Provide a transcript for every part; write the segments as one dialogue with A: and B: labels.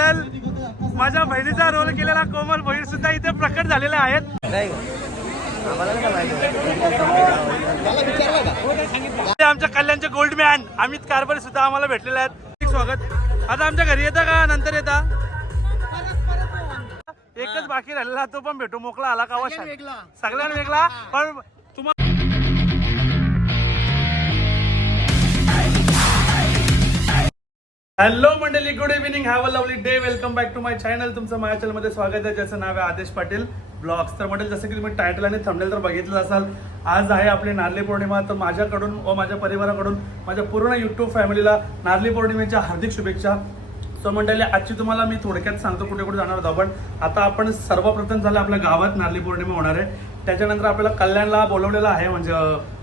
A: Model माझ्या बहिणीचा role केलेला कोमल बहीण सुद्धा इथे प्रकट झालेले आहेत. आमच्या कल्याणचे गोल्ड मॅन अमित कारभारी सुद्धा आम्हाला भेटलेले आहेत. स्वागत. आता आमच्या घरी येता का? नंतर येता? एकच बाकी राहिलेला तो पण भेटू. मोकळा आला का. सगळ्यांना वेगळा. पण हॅलो मंडळी. Good evening have a lovely day welcome back to my channel तुमचं माझ्या चॅनलमध्ये स्वागत आहे. ज्याचं नाव आहे आदेश पाटील ब्लॉग्स. तर मंडळी जसं की तुम्ही टायटल आणि थंबनेल तर बघितलं असाल आज आहे आपली नारली पौर्णिमा. तर माझ्याकडून व माझ्या परिवाराकडून माझ्या पूर्ण युट्यूब फॅमिलीला नारली पौर्णिमेच्या हार्दिक शुभेच्छा. सो मंडळी आजची तुम्हाला मी थोडक्यात सांगतो कुठे कुठे जाणार आहोत आपण. आता आपण सर्वप्रथम झालं आपल्या गावात नारली पौर्णिमा होणार आहे. त्याच्यानंतर आपल्याला कल्याणला बोलवलेलं आहे म्हणजे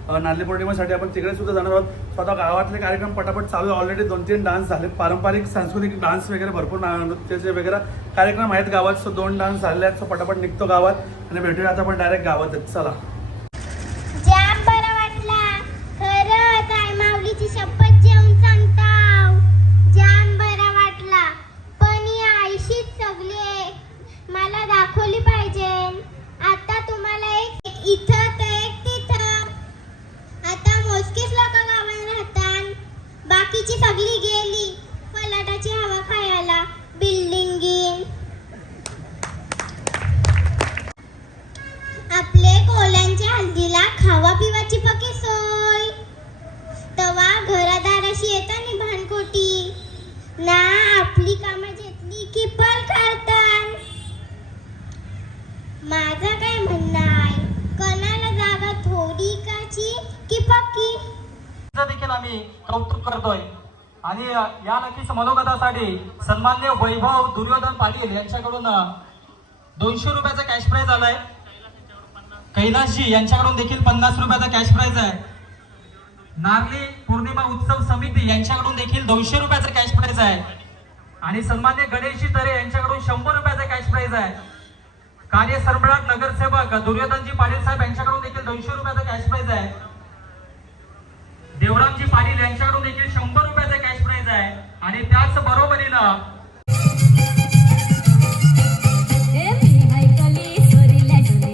A: नारळी पौर्णिमेसाठी आपण तिकडे सुद्धा जाणार आहोत. स्वतः गावातले कार्यक्रम पटापट चालू ऑलरेडी दोन तीन डान्स झाले. पारंपरिक सांस्कृतिक डान्स वगैरे भरपूर नृत्याचे वगैरे कार्यक्रम आहेत गावात. सो दोन डान्स झाले आहेत. सो पटापट निघतो गावात. आणि भेटूया आता आपण डायरेक्ट गावात चला.
B: आम्ही कौतुक करतोय. आणि या नक्कीच मनोगतासाठी सन्मान्य वैभव दुर्योधन पाटील यांच्याकडून दोनशे रुपयाचा कॅश प्राईज आलाय. कैलासजी यांच्याकडून देखील पन्नास रुपयाचा कॅश प्राईज आहे. नारली पौर्णिमा उत्सव समिती यांच्याकडून देखील दोनशे रुपयाचा कॅश प्राइज आहे. आणि सन्मान्य गणेशजी तरे यांच्याकडून शंभर रुपयाचा कॅश प्राइज आहे. कार्य सरबराट नगरसेवक दुर्योधनजी पाटील साहेब यांच्याकडून देखील दोनशे रुपयाचा कॅश प्राइज आहे. देवरामजी पाटील यांच्याकडून देखील शंभर रुपयाचा कॅश प्राइज आहे. आणि त्याच बरोबरीनं
C: ए मी ऐकली चोरीला चोरी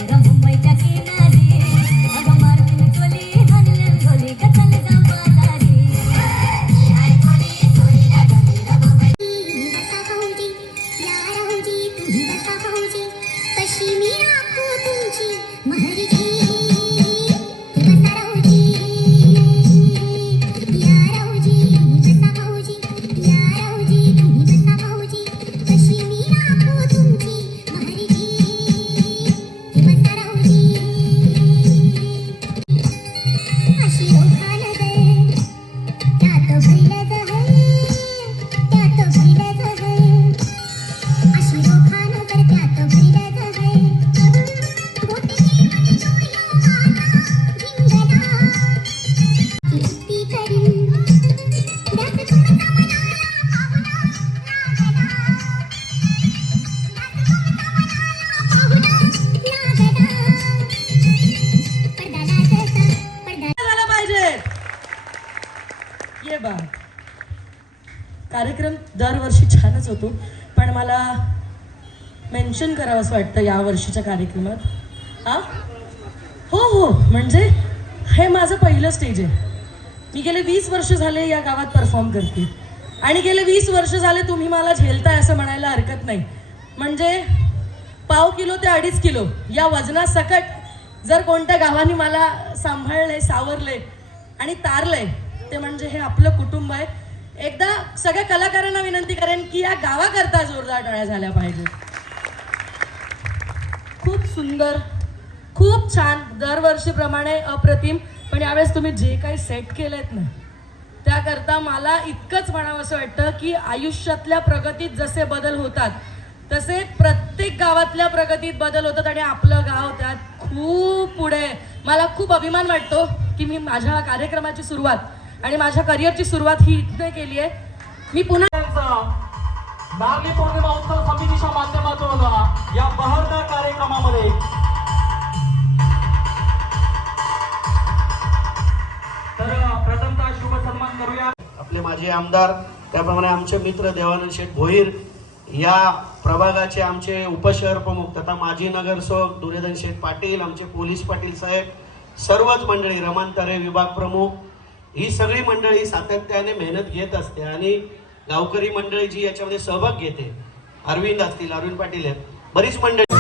D: कार्यक्रम दरवर्षी छानच होतो. पण मला मेन्शन करावं असं वाटतं या वर्षीच्या कार्यक्रमात. हा? हो हो. म्हणजे हे माझं पहिलं स्टेज आहे. मी गेले वीस वर्ष झाले या गावात परफॉर्म करते. आणि गेले वीस वर्ष झाले तुम्ही मला झेलताय असं म्हणायला हरकत नाही. म्हणजे पाव किलो ते अडीच किलो या वजनासकट जर कोणत्या गावाने मला सांभाळलंय सावरलंय आणि तारलंय ते म्हणजे हे आपलं कुटुंब आहे. एकदा सगळ्या कलाकारांना विनंती करेन की या गावाकरता जोरदार टाळ्या झाल्या पाहिजेत. खूप सुंदर खूप छान दरवर्षीप्रमाणे अप्रतिम. पण यावेळेस तुम्ही जे काही सेट केलेत ना त्याकरता मला इतकंच म्हणावं असं वाटतं की आयुष्यातल्या प्रगतीत जसे बदल होतात तसे प्रत्येक गावातल्या प्रगतीत बदल होतात आणि आपलं गाव त्यात खूप पुढे. मला खूप अभिमान वाटतो की मी माझ्या कार्यक्रमाची सुरुवात आणि माझ्या करिअरची सुरुवात ही इथने केली आहे. मी पुन्हा
B: नारळी पौर्णिमा उत्सव समितीच्या माध्यमातून या बहरदार कार्यक्रमामध्ये तर प्रथमतः शुभ सन्मान करूया.
E: आपले माजी आमदार त्याप्रमाणे आमचे मित्र देवानंद शेठ भोईर या प्रभागाचे आमचे उपशहर प्रमुख तथा माजी नगरसेवक दुर्योधन शेठ पाटील आमचे पोलीस पाटील साहेब सर्वच मंडळी रमांतरे विभाग प्रमुख ही सगळी मंडळी सातत्याने मेहनत घेत असते आणि गावकरी मंडळी जी याच्यामध्ये सहभाग घेते. अरविंद असतील अरविंद पाटील आहेत बरीच मंडळी.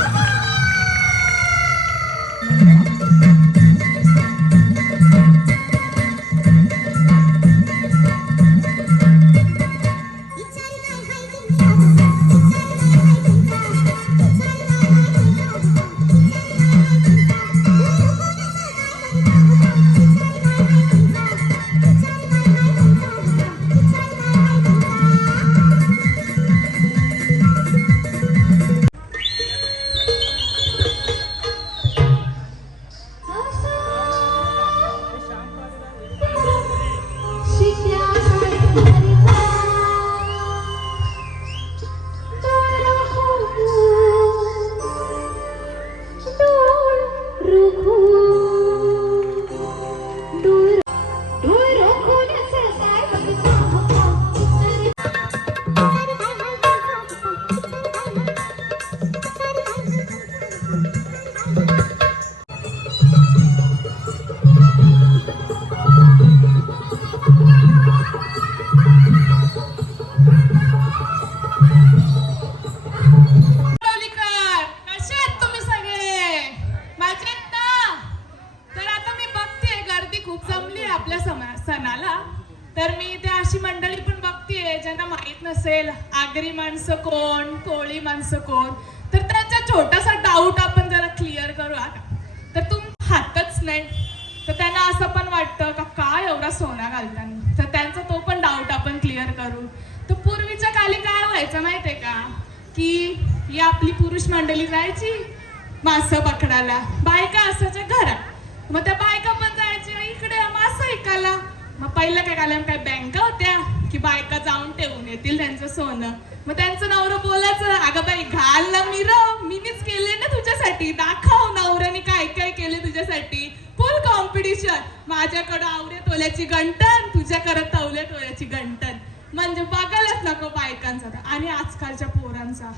F: तुझ्याकडं आवडे तोल्याची गंटन तुझ्याकडं तवले तोल्याची गंटन. म्हणजे बघायलाच नको बायकांचा तर. आणि आजकालच्या पोरांचा.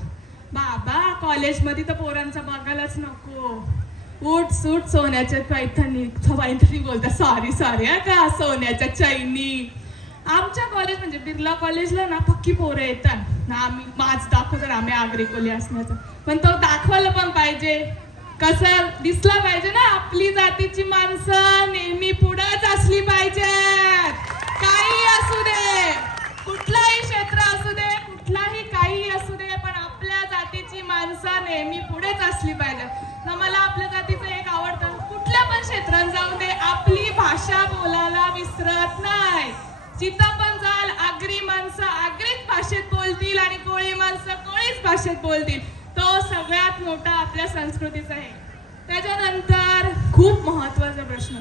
F: बाबा कॉलेजमध्ये तर पोरांचा बघायलाच नको. उठ सूट सोन्याच्या पैठणी. पैठणी बोलता सॉरी सॉरी का? सोन्याच्या चैनी. आमच्या कॉलेज म्हणजे बिर्ला कॉलेजला ना पक्की पोरं येतात. ना आम्ही माझ दाखवतो आम्ही आगरी कोली असण्याचं. पण तो दाखवायला पण पाहिजे. कसा दिसला पाहिजे ना आपली जातीची माणसं नेहमी पुढंच असली पाहिजेत काही असू दे कुठलाही क्षेत्र असू दे कुठलाही काही असू दे पण आपल्या जातीची माणसं नेहमी पुढेच असली पाहिजे. तर मला आपल्या जातीचं एक आवडतं. कुठल्या पण क्षेत्रात जाऊ दे आपली भाषा बोलायला विसरत नाही. जिथं पण जाल आगरी माणसं आगरीच भाषेत बोलतील आणि कोळी माणसं कोळीच भाषेत बोलतील. तो सगळ्यात मोठा आपल्या संस्कृतीचा आहे. त्याच्यानंतर खूप महत्त्वाचा प्रश्न.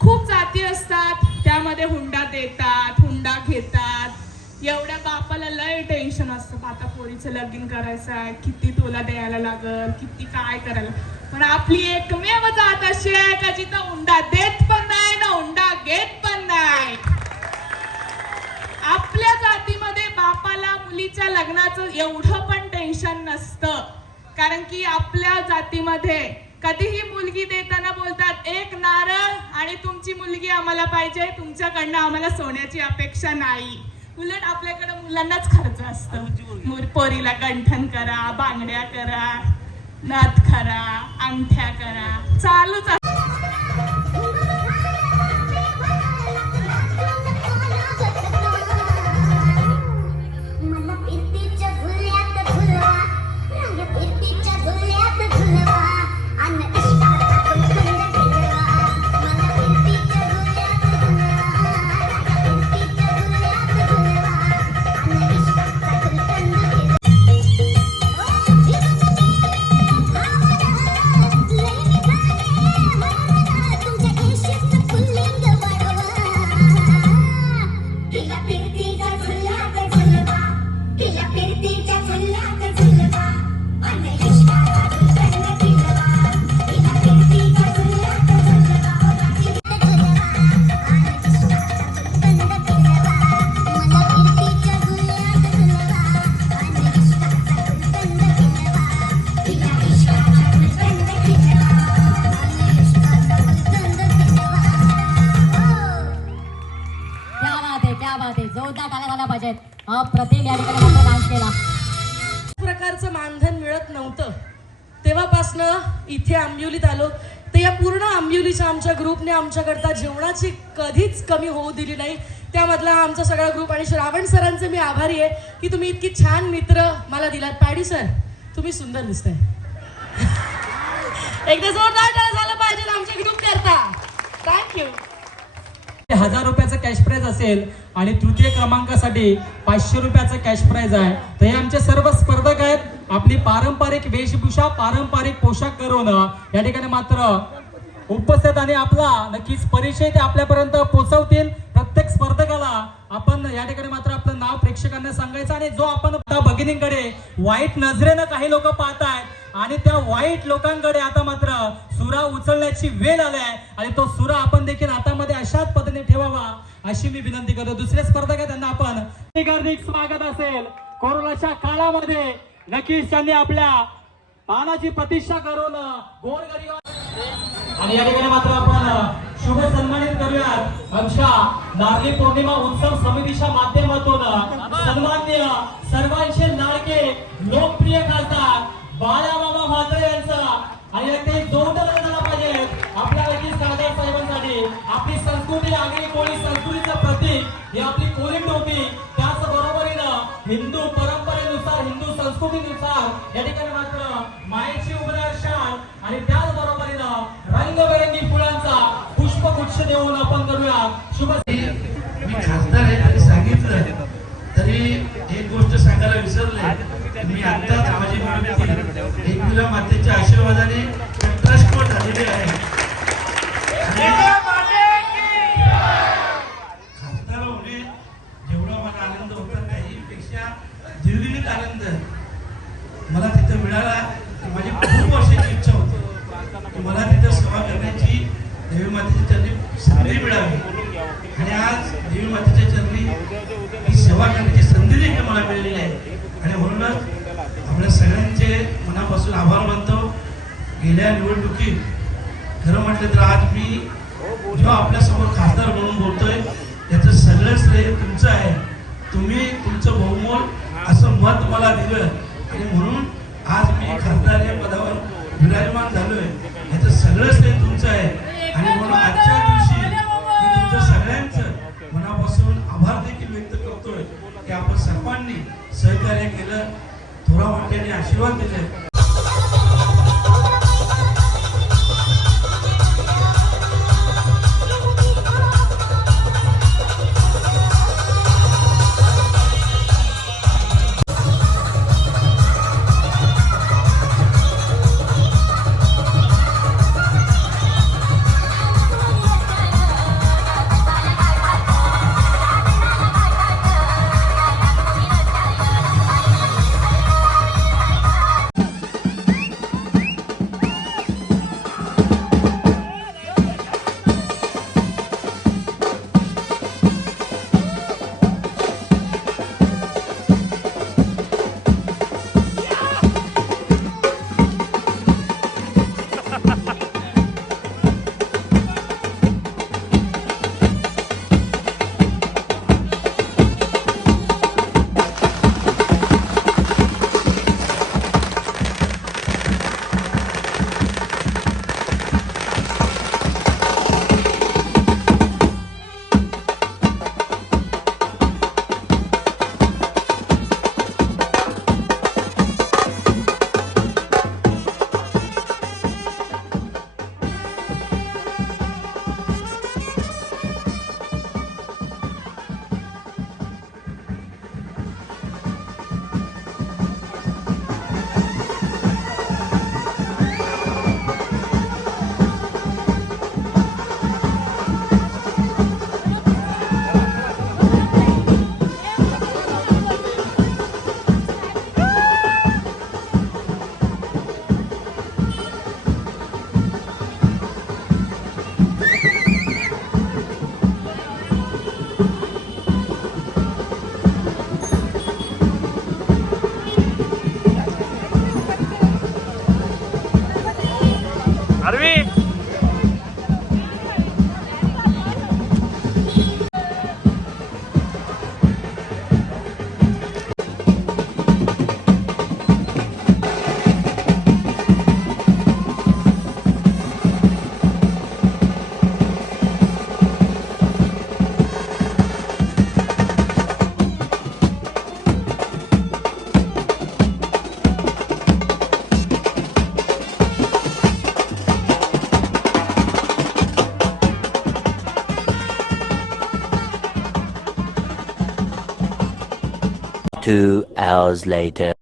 F: खूप जाती असतात त्यामध्ये हुंडा देतात हुंडा घेतात. एवढ्या बापाला लय टेन्शन असतं. आता पोरीचं लगीन करायचं आहे. किती तुला द्यायला लागल? किती काय करायला पण आपली एकमेव जात अशी आहे का जिथं हुंडा देत पण नाही ना हुंडा घेत पण नाही? आपल्या जातीमध्ये बापाला मुलीच्या लग्नाचं एवढं पण टेन्शन नसतं. कारण की आपल्या जातीमध्ये कधीही मुलगी देताना बोलतात एक नारळ आणि तुमची मुलगी आम्हाला पाहिजे तुमच्याकडनं आम्हाला सोन्याची अपेक्षा नाही. उलट आपल्याकडे मुलांनाच खर्च असतं. पोरीला गंठन करा बांगड्या करा नथ करा अंगठ्या करा चालूच
C: अप्रतिम या ठिकाणी मात्र डान्स केला.
D: प्रकारचं मानधन मिळत नव्हतं. तेव्हापासनं इथे आंबिवलीत आलो. तर या पूर्ण आंबिवलीच्या आमच्या ग्रुपने आमच्याकरता जेवणाची कधीच कमी होऊ दिली नाही. त्यामधला आमचा सगळा ग्रुप आणि श्रावण सरांचे मी आभारी आहे की तुम्ही इतकी छान मित्र मला दिलात. पॅडी सर तुम्ही सुंदर दिसताय. एकदा जोरदार टाळ्या झालं पाहिजे आमच्या ग्रुप करता. थँक्यू
B: हजार रुपयाचं कॅश प्राइज असेल आणि तृतीय क्रमांकासाठी पाचशे रुपयाचं कॅश प्राइज आहे. तर हे आमचे सर्व स्पर्धक आहेत. आपली पारंपरिक वेशभूषा पारंपरिक पोशाख करून या ठिकाणी मात्र उपस्थित आणि आपला नक्कीच परिचय ते आपल्यापर्यंत पोहोचवतील. प्रत्येक स्पर्धकाला आपण या ठिकाणी मात्र आपलं नाव प्रेक्षकांना सांगायचं आणि जो आपण भगिनींकडे वाईट नजरेनं काही लोक पाहतायत आणि त्या वाईट लोकांकडे आता मात्र सुरा उचलण्याची वेळ आली आहे आणि तो सुरा आपण देखील हातामध्ये अशाच अशी मी विनंती करतो. दुसरे स्पर्धक आहे त्यांना आपण. हार्दिक स्वागत असेल. कोरोनाच्या काळामध्ये नक्कीच त्यांनी आपल्या पानाची प्रतीक्षा करून गोरगरीब आणि या ठिकाणी मात्र आपण शुभ सन्मानित करूयात. आमच्या नारळी पौर्णिमा उत्सव समितीच्या माध्यमातून सन्मान्य सर्वांचे लाडके लोकप्रिय खासदार बाळाबाबा म्हात्रे यांचा आणि ते जोरदार झाला पाहिजे. आपल्या साहेबांसाठी आपली संस्कृती आगळी कोळी संस्कृतीचं प्रतीक ही आपली कोळी टोपी. त्याच बरोबरीनं हिंदू परंपरेनुसार हिंदू संस्कृतीनुसार या ठिकाणी मात्र मायेची उबदार शाल आणि त्याच बरोबरीनं रंगबेरंगी फुलांचा पुष्पगुच्छ देऊन आपण करूया. शुभ
G: मी खासदार आहे आणि सांगितलं. तरी एक गोष्ट सांगायला विसरले. मी आत्ताच माझी मागणी एकविरा मातेच्या आशीर्वादाने सर्वांनी सहकार्य केलं. थोरा वाट्याने आशीर्वाद दिले.
H: Two hours later.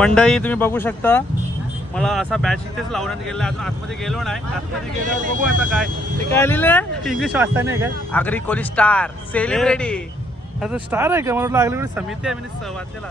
A: सो मंडळी तुम्ही बघू शकता. मला असा बॅच इथेच लावण्यात गेला अजून आतमध्ये गेलो नाही. आतमध्ये गेल्यावर बघू आता काय. ते काय लिहिलंय? इंग्लिश वाचता नाही काय?
I: आगरी कोली स्टार सेलिब्रिटी
A: आता स्टार आहे का? मला अगली समिती आहे. मी वाचलेला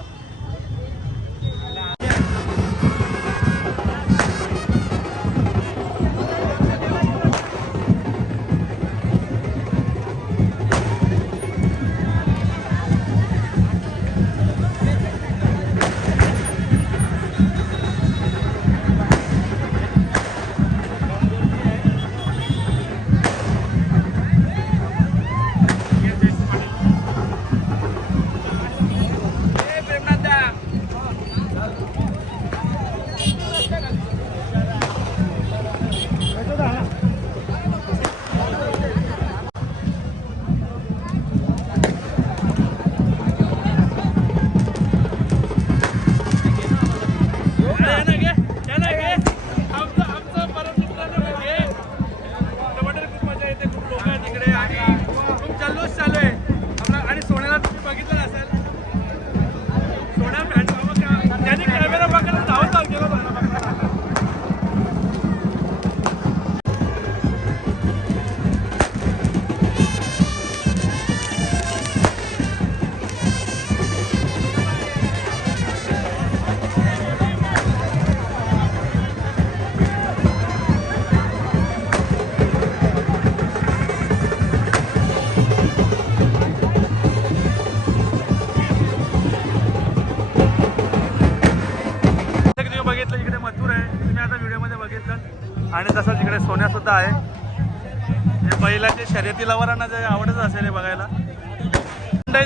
A: शर्यती लवरांना जे आवडत असेल हे बघायला.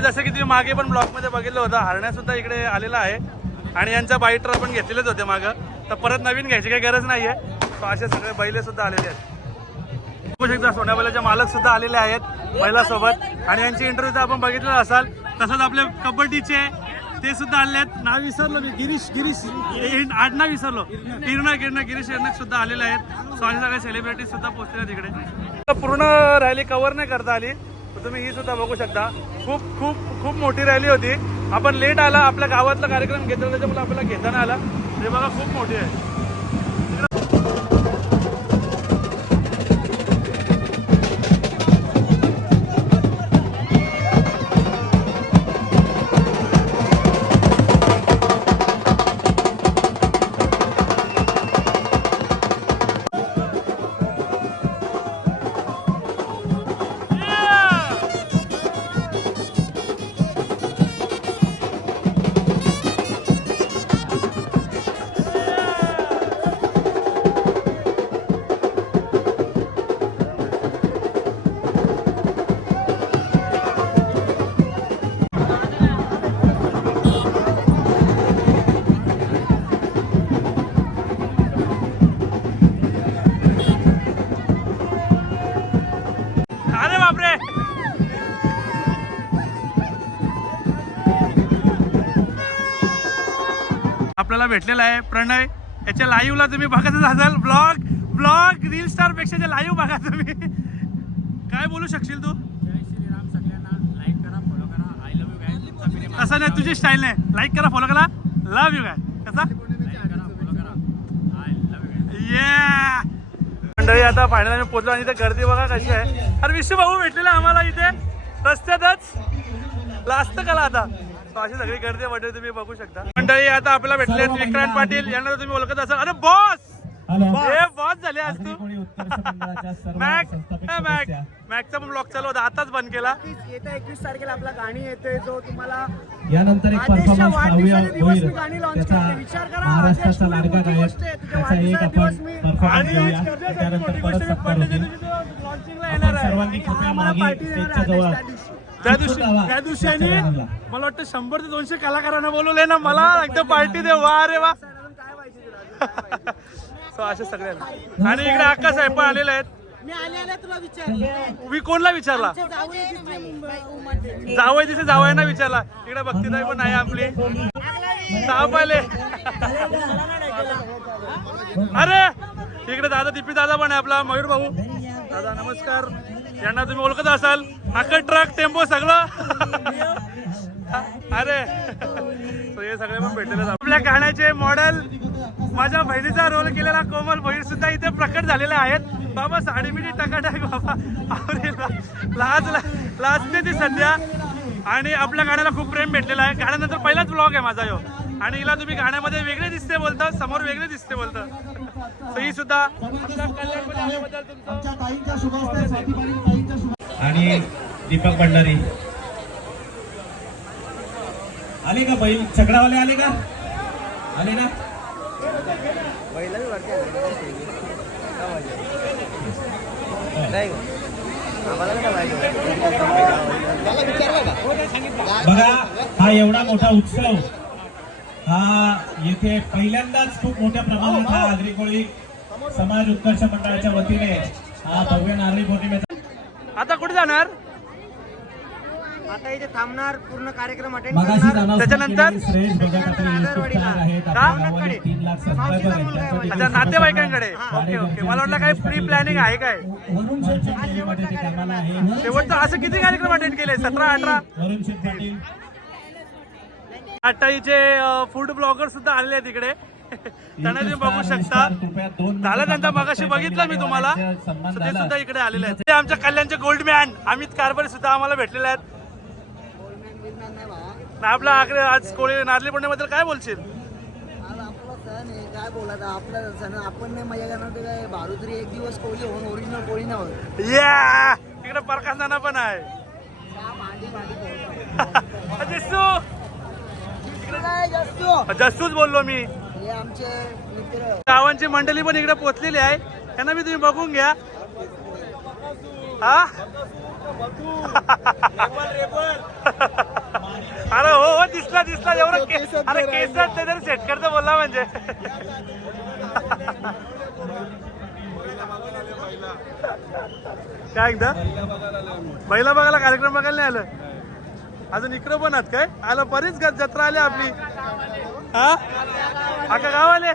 A: जसं की तुम्ही मागे पण ब्लॉकमध्ये बघितलं होतं हरण्या सुद्धा इकडे आलेला आहे. आणि यांच्या बाईटर आपण घेतलेलेच होते मागं. तर परत नवीन घ्यायची काही गरज नाही आहे तर असे सगळे बैले सुद्धा आलेले आहेत. बघू शकता सोन्याबैलाचे मालक सुद्धा आलेले आहेत बैलासोबत. आणि यांची इंटरव्ह्यू तर आपण बघितलेला असाल. तसंच आपले कबड्डीचे ते सुद्धा आले आहेत. नाव विसरलो मी. गिरीश गिरीश. आडनाव विसरलो. किरणा किरणा गिरीश यांना सुद्धा आलेले आहेत. सो सगळे सेलिब्रिटी सुद्धा पोहोचले तिकडे. पूर्ण रॅली कव्हर नाही करता आली. तर तुम्ही ही सुद्धा बघू शकता. खूप खूप खूप मोठी रॅली होती. आपण लेट आला आपल्या गावातला कार्यक्रम घेतला त्याच्यामुळे आपल्याला घेताना आला. हे बघा खूप मोठी आहे. भेटलेला आहे. प्रणय याच्या लाईव्हला तुम्ही बघतच असाल. ब्लॉग ब्लॉग रील स्टारपेक्षा लाईव्ह बघा तुम्ही. काय बोलू शकशील तू? असं नाही तुझी स्टाईल नाही. लाईक करा फॉलो करा. लव्ह यू काय कसा? Yeah! मंडळी आता फायनल आम्ही पोचलो आणि इथे गर्दी बघा कशी आहे. अरे विश्व भाऊ भेटलेला आम्हाला इथे. रस्त्यातच. लास्ट कला आता. अशी सगळी गर्दी मंडळी तुम्ही बघू शकता. मंडळी आता आपल्याला भेटले विक्रांत पाटील. यांना तुम्ही ओळखत असाल. अरे बॉस! हे बॉस. झाले आज तू. मॅक मॅक मॅकचा पण ब्लॉग चालू होता. आताच बंद केला.
I: येत्या एकवीस तारखेला आपला गाणी येतोय जो तुम्हाला
J: यानंतर एक परफॉर्मन्स होईल. महाराष्ट्राचा
I: आदेश
J: लाडका गायक त्याचा एक आपण
I: वाढदिवसाच्या दिवस मी-
J: परफॉर्मन्स घेऊया त्यानंतर परत सत्कार होतील.
A: लॉन्चिंगला
J: आपण
A: येणार आहे.
J: सर्वांनी कृपया मागे स्टेजच्या जवळ.
I: त्या दिवशी.
A: त्या दिवशी आणि. मला वाटतं शंभर ते दोनशे कलाकारांना बोलवलंय ना मला एकदम पार्टी दे वा रे वा? सो असे सगळे आले. आणि इकडे आकाश साहेब पण आलेले आहेत.
I: मी
A: कोणला विचारला? जावय तिथे जावयांना विचारला. इकडे भक्तीदाई पण आहे आपली. साप आले. अरे इकडे दादा दिप्पी दादा पण आहे आपला मयूर भाऊ. दादा नमस्कार. यांना तुम्ही ओळखत असाल. अख्खा ट्रक टेम्पो सगळं. अरे. हे सगळे पण भेटलेले आपल्या गाण्याचे मॉडेल माझ्या बहिणीचा रोल केलेला कोमल बहीण सुद्धा इथे प्रकट झालेले आहेत. बाबा साडी मिडी टकाटक बाबा. अरे ला- लाज लाजते ती सध्या. आणि आपल्या गाण्याला खूप प्रेम भेटलेला आहे. गाण्यानंतर पहिलाच ब्लॉग आहे माझा यो. आणि हिला तुम्ही गाण्यामध्ये वेगळे दिसते बोलतात समोर वेगळे दिसते बोलतात ही सुद्धा
J: आणि दीपक भंडारी. आले का बैल सगळावाले आले का? आले ना? बघा हा एवढा मोठा उत्सव. हा येथे पहिल्यांदाच खूप मोठ्या प्रमाणात हा आगरी कोळी समाज उत्कर्ष मंडळाच्या वतीने हा भव्य नारळी पौर्णिमेचा
A: आता कुठे जाणार?
I: आता इथे थांबणार पूर्ण कार्यक्रम अटेंड करणार.
A: त्याच्यानंतर? अच्छा नातेवाईकांकडे. ओके ओके मला वाटलं काही प्री प्लॅनिंग आहे काय? शेवटचं असं किती कार्यक्रम अटेंड केले? सतरा अठरा?
J: पाटील
A: अठ्ठाईचे फूड ब्लॉगर सुद्धा आलेले आहेत इकडे. त्यांना तुम्ही बघू शकता. झालं त्यांचा मगाशी बघितलं मी तुम्हाला. ते. सुद्धा इकडे आलेले आहेत. ते आमच्या कल्याणचे गोल्ड मॅन अमित कारभारी सुद्धा आम्हाला भेटलेले आहेत. ना आपला आकडे आज कोळी नारली पौर्णिमेबद्दल काय बोलशील?
I: काय बोलायचं? आपला सण आपण नाही मजा करणार ते काय? भारू तरी एक दिवस कोळी होऊन ओरिजिनल कोळी होत.
A: या इकडे प्रकाश नाना पण आहे.
I: भांडी भांडी
A: जस्सू
I: काय जास्त.
A: जस्सूच बोललो मी.
I: हे
A: गावांची मंडळी पण इकडे पोहोचलेली आहे. त्यांना मी तुम्ही बघून घ्या. हा? अरे हो हो दिसला दिसला एवढं के- अरे केसर ते तरी सेट करतो बोलला म्हणजे. काय एकदा? बैला बघायला कार्यक्रम बघायला नाही आलं अजून इकडं पण आहात काय? आलं बरीच ग- जत्रा आली आपली. हा? अका गावाले?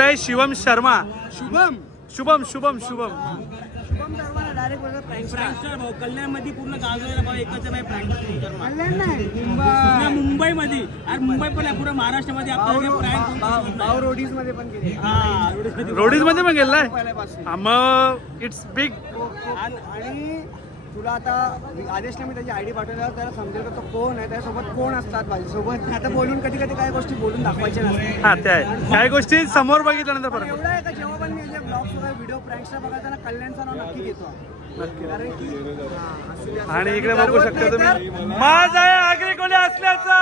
A: आहे शिवम शर्मा.
I: शुभम.
A: शुभम शुभम शुभम.
I: शुभम सर्वांना डायरेक्ट बघा प्रँक
K: कल्याणमध्ये पूर्ण गाजलेला भाऊ एकच आहे
I: कल्याण नाही. मुंबई.
K: मुंबईमध्ये आणि मुंबई पण आहे पुढे महाराष्ट्रामध्ये आपल्याला
I: रोडीजमध्ये पण केले
A: रोडीजमध्ये पण गेलाय?
I: पहिल्यापासून.
A: हा, मग इट्स बिग
I: आणि तुला आता आदेशने मी त्याची आयडी पाठवल्यावर त्याला समजेल का तो कोण आहे त्याच्यासोबत कोण असतात माझ्यासोबत? आता बोलून कधी कधी काय गोष्टी बोलून दाखवायच्या नसतात.
A: हा आहे. काही गोष्टी समोर बघितल्यानंतर
I: पण
A: फरक
I: एवढं आहे का जेव्हा पण मी जे ब्लॉग्स वगैरे व्हिडिओ प्रँक्सला बघताना कल्याणचं नाव नक्की घेतो कारण की हा, असू.
A: आणि इकडे बघू शकता तुम्ही. माझ आगरी कोणी असल्याचा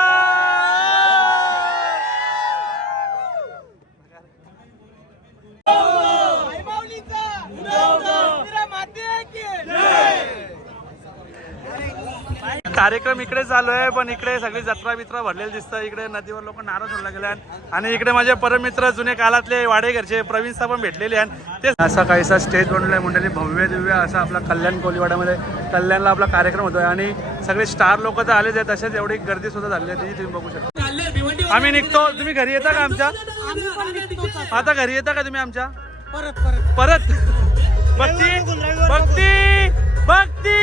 A: कार्यक्रम इकडे चालू आहे पण इकडे सगळी जत्रा बित्रा भरलेली दिसतं. इकडे नदीवर लोक नारळ सोडला गेले आणि इकडे माझे परमित्र जुने काळातले वाडेघरचे प्रवीण साहेब पण भेटलेले आहेत. ते असा काहीसा स्टेज बनवलाय मंडळी. भव्य दिव्य असा आपला कल्याण कोलीवाड्यामध्ये कल्याणला आपला कार्यक्रम होतोय. आणि सगळे स्टार लोक तर आलेच आहेत. तसेच एवढी गर्दी सुद्धा झाली आहे. तुम्ही बघू शकता. आम्ही निघतो. तुम्ही घरी येता का आमच्या? आता घरी येता का तुम्ही आमच्या?
I: परत परत.
A: परत? भक्ती? भक्ती? भक्ती?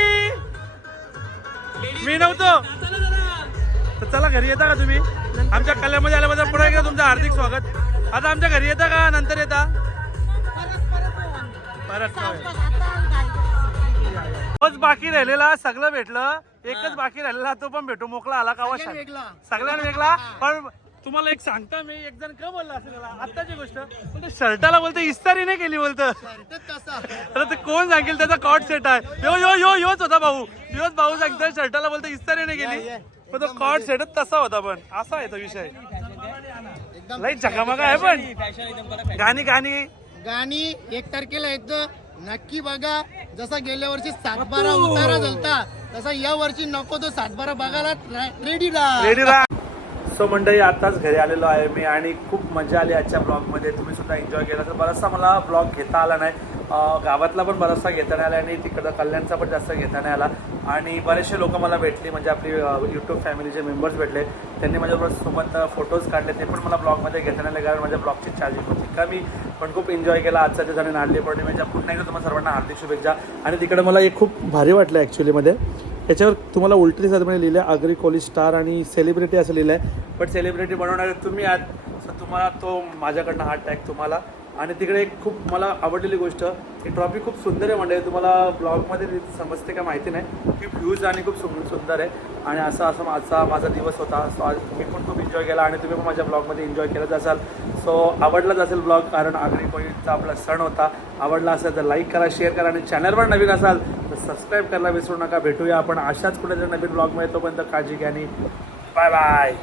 A: मी नव्हतो. तर चला घरी येता का तुम्ही? आमच्या कल्याणमध्ये आल्याबद्दल पुन्हा एकदा तुमचं हार्दिक स्वागत. आता आमच्या घरी येता का? नंतर येता? परत तोच बाकी राहिलेला सगळं भेटलं. एकच बाकी राहिलेला तो पण भेटू. मोकळा आला का? सगळ्यांना वेगळा. पण तुम्हाला एक सांगता मी एक जण का बोलला असेल त्याला? आत्ताची गोष्ट. पण ते शर्टाला बोलतो इस्तारी नाही केली बोलतं. आता ते कोण सांगेल त्याचा कॉट सेट आहे. यो यो यो योच होता भाऊ. योच भाऊ सांगतोय शर्टाला बोलतो इस्तारी नाही केली. पण तो कॉट सेटच तसा होता पण. असा आहे तो विषय. लई झकामका आहे पण. गाणी गाणी.
I: गाणी एक तारखेला येतं नक्की बघा. जसा गेल्या वर्षी सातबारा उतारा झालता तसा या वर्षी नको तो सातबारा बघायला रेडी राहा.
A: रेडी राहा. सो मंडळी आताच घरी आलेलो आहे मी आणि खूप मजा आली आजच्या ब्लॉगमध्ये. तुम्ही सुद्धा एन्जॉय केला तर बराचसा मला ब्लॉग घेता आला नाही. गावातला पण बराचसा घेता नाही आला आणि तिकडं कल्याणचा पण जास्त घेता नाही आला. आणि बरेचसे लोक मला भेटली. म्हणजे आपली यूट्यूब फॅमिलीचे मेंबर्स भेटले. त्यांनी माझ्याबरोबर सोबत फोटोज काढले. ते पण मला ब्लॉगमध्ये घेता नाही आले कारण माझ्या ब्लॉगची चार्जिंग होती कमी. पण खूप एन्जॉय केला. आजचा दिवस आणि नारळी पौर्णिमेच्या पुन्हा एकदा तुम्हाला सर्वांना हार्दिक शुभेच्छा. आणि तिकडे मला एक खूप भारी वाटलं ॲक्च्युलीमध्ये याच्यावर तुम्हाला उलटी साधमध्ये लिहिलं आहे आगरी कॉलेज स्टार आणि सेलिब्रिटी असं लिहिलं आहे बट सेलिब्रिटी बनवणारे तुम्ही आहात तुम्हाला तो माझ्याकडनं हा टॅग तुम्हाला आणि तिकडे एक खूप मला आवडलेली गोष्ट ही ट्रॉफी खूप सुंदर आहे म्हणजे तुम्हाला ब्लॉगमध्ये समजते का माहिती नाही. खूप ह्यूज आणि खूप सुंदर आहे. आणि असं असं माझा माझा दिवस होता. सो आज मी पण खूप एन्जॉय केला आणि तुम्ही पण माझ्या ब्लॉगमध्ये एन्जॉय केलंच असाल. सो आवडलाच असेल ब्लॉग कारण आगरी कोळीचा आपला सण होता. आवडला असेल तर लाईक करा शेअर करा आणि चॅनलवर नवीन असाल तर सबस्क्राईब करायला विसरू नका. भेटूया आपण अशाच कुठे नवीन ब्लॉगमध्ये तोपर्यंत काळजी घ्या आणि बाय बाय